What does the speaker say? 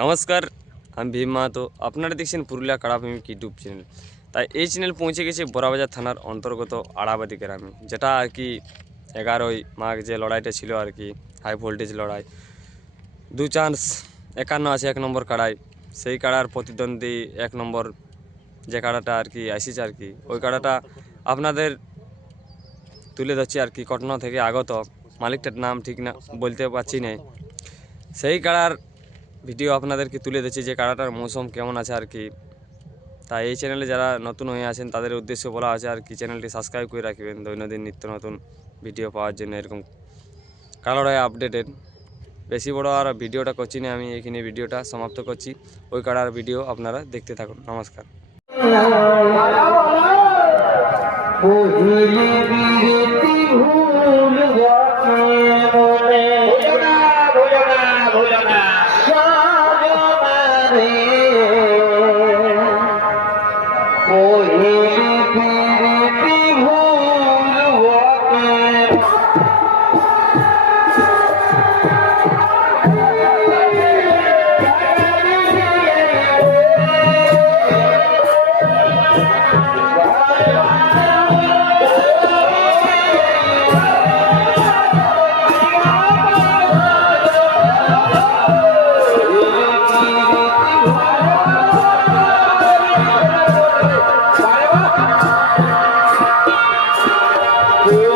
নমস্কার, আমি ভীম মাহাতো। আপনারা দেখছেন পুরুলিয়া কাড়াভূমি ইউটিউব চ্যানেল তাই এই চ্যানেল পৌঁছে গেছে বড়াবাজার থানার অন্তর্গত আড়াবাদি গ্রামে, যেটা আর কি এগারোই মাঘ যে লড়াইটা ছিল আর কি হাই ভোল্টেজ লড়াই। দু চান্স একান্ন আছে এক নম্বর কাড়াই সেই কাড়ার প্রতিদ্বন্দ্বী এক নম্বর যে কাড়াটা আর কি আসিছে আর কি, ওই কাড়াটা আপনাদের তুলে ধরছি আর কি ঘটনা থেকে আগত। মালিকটার নাম ঠিক না, বলতে পারছি না। সেই কাড়ার ভিডিও আপনাদেরকে তুলে দিচ্ছি যে কাড়াটার মৌসুম কেমন আছে আর কি। তাই এই চ্যানেলে যারা নতুন হয়ে আছেন, তাদের উদ্দেশ্যে বলা আছে আর কি চ্যানেলটি সাবস্ক্রাইব করে রাখবেন। দৈনন্দিন নিত্য নতুন ভিডিও পাওয়ার জন্য এরকম কালারায় আপডেটেড বেশি বড় আর ভিডিওটা করছি না, আমি এখানে ভিডিওটা সমাপ্ত করছি। ওই কাড়ার ভিডিও আপনারা দেখতে থাকুন। নমস্কার। 그